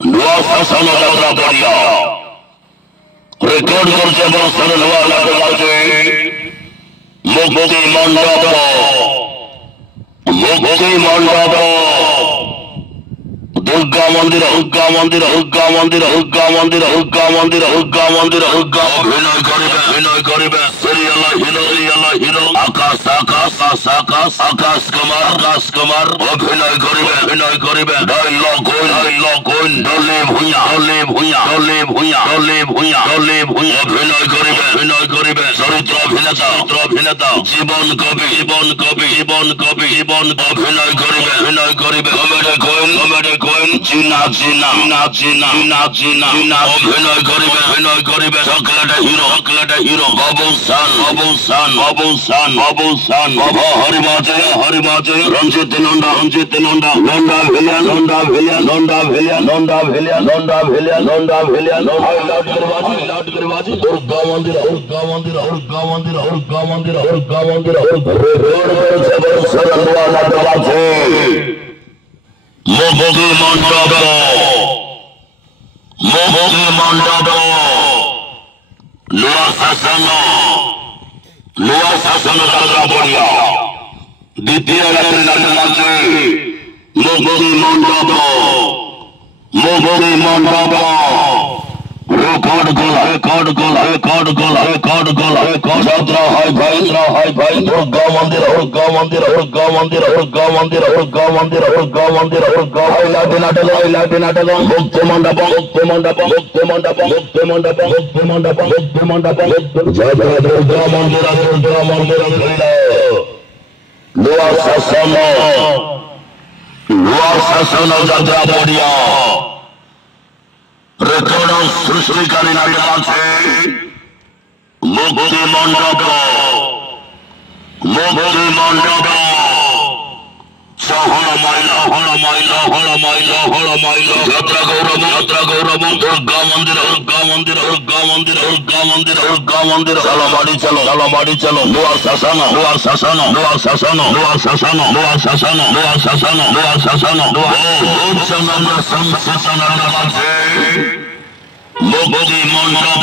Nuasasano Jatra Padiya Record করছে বর্ষার লোয়া লাগে আছে মুক্তি মণ্ডপ দুর্গা মন্দির অভিনয় করিবে হিরো আকাশ কুমার অভিনয় করিবে ডায়লগ ডলে ভুঁইয়া অভিনয় করিবে চরিত্র অভিনেতা জীবন কবি অভিনয় করিবে কমেডি কুইন জিনা অভিনয় করিবে চকলেট হিরো বাবুসান হরিবাজে রঞ্জিত নন্দা ভিলিয়ান লাউড করে বাজি দুর্গা মন্দির মুক্তি মণ্ডপ লোয়া শাসন যাত্রা পড়িয়া দ্বিতীয় রাত্রি নাটক আছে মুক্তি মণ্ডপ রেকর্ড যাত্রা হয় ভাই দুর্গা মন্দির লাঠি নাটক মুক্তি মণ্ডপ জয় দুর্গা মন্দির লোয়া শাসন যাত্রা পড়িয়া রেকর্ড সৃষ্টিকারী নাটক আছে মুক্তি মণ্ডপ হর মাইল যাত্রা গৌরব দুর্গা মন্দির চলো বাড়ি চলো লোয়ার শাসন মুক্তি মণ্ডপ